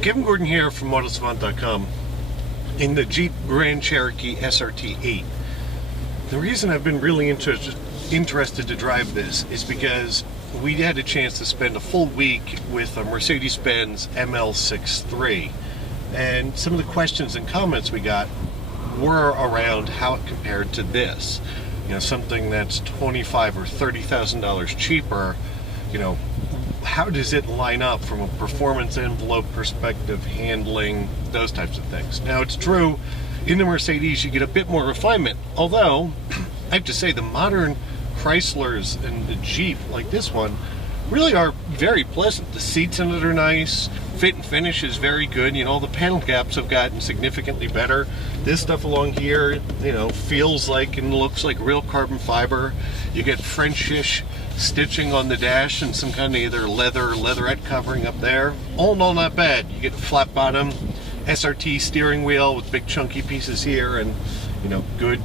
Kevin Gordon here from MotorSavant.com in the Jeep Grand Cherokee SRT8. The reason I've been really interested to drive this is because we had a chance to spend a full week with a Mercedes-Benz ML63, and some of the questions and comments we got were around how it compared to this. You know, something that's $25,000 or $30,000 cheaper. You know, how does it line up from a performance envelope perspective, handling, those types of things. Now, it's true, in the Mercedes you get a bit more refinement, although I have to say the modern Chryslers and the Jeep, like this one, really are very pleasant. The seats in it are nice, fit and finish is very good. You know, all the panel gaps have gotten significantly better. This stuff along here, you know, feels like and looks like real carbon fiber. You get Frenchish stitching on the dash and some kind of either leather or leatherette covering up there. All in all, not bad. You get flat bottom SRT steering wheel with big chunky pieces here, and you know, good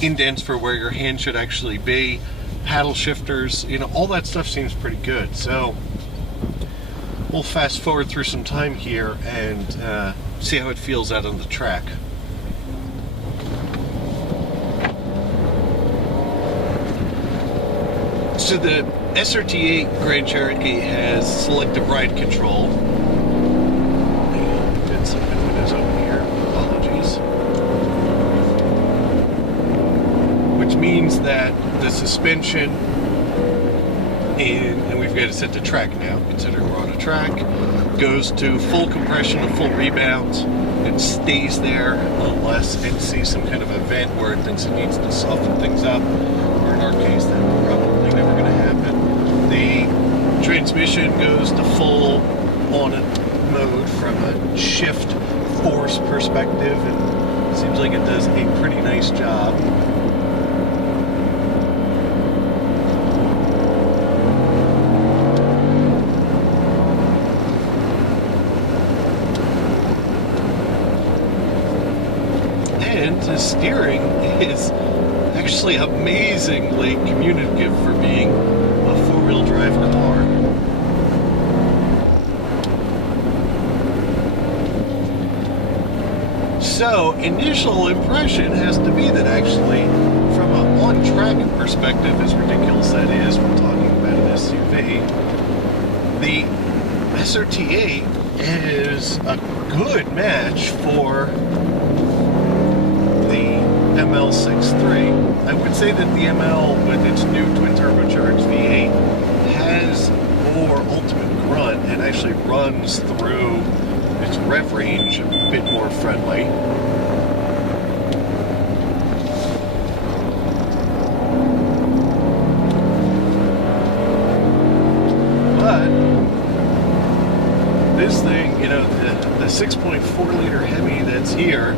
indents for where your hand should actually be. Paddle shifters, you know, all that stuff seems pretty good. So we'll fast forward through some time here and see how it feels out on the track. So the SRT8 Grand Cherokee has selective ride control. And get some windows open here. Apologies. Which means that the suspension and we've got it set to track now, considering we're on a track, goes to full compression and full rebound. It stays there unless it sees some kind of event where it thinks it needs to soften things up, or in our case that's probably never going to happen. The transmission goes to full on mode from a shift force perspective, and it seems like it does a pretty nice job. And the steering is actually amazingly communicative for being a four-wheel drive car. So, initial impression has to be that actually, from an on-track perspective, as ridiculous that is when talking about an SUV, the SRT8 is a good match for ML63. I would say that the ML, with its new twin turbocharged V8, has more ultimate grunt and actually runs through its rev range a bit more friendly. But this thing, you know, the 6.4 liter Hemi that's here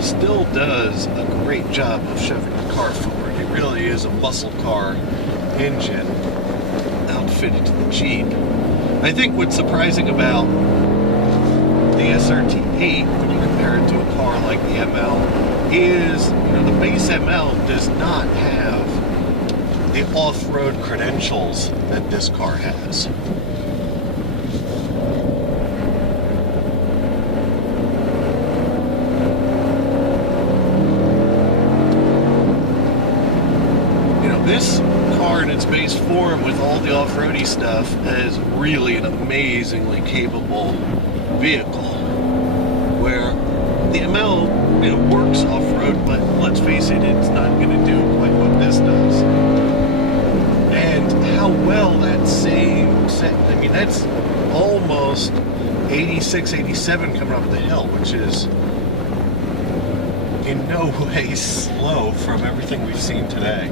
still does a great job of shoving the car forward. It really is a muscle car engine outfitted to the Jeep. I think what's surprising about the SRT8 when you compare it to a car like the ML is, you know, the base ML does not have the off-road credentials that this car has. This car in its base form with all the off-roady stuff is really an amazingly capable vehicle, where the ML, you know, works off-road, but let's face it, it's not going to do quite what this does. And how well that same set, I mean, that's almost 86, 87 coming up the hill, which is in no way slow from everything we've seen today.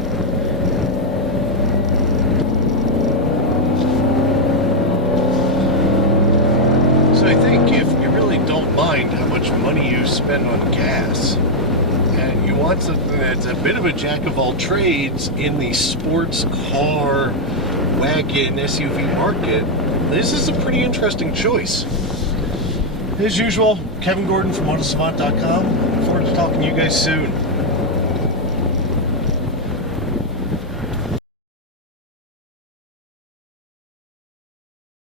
I think if you really don't mind how much money you spend on gas, and you want something that's a bit of a jack of all trades in the sports car, wagon, SUV market, this is a pretty interesting choice. As usual, Kevin Gordon from MotorSavant.com. Looking forward to talking to you guys soon.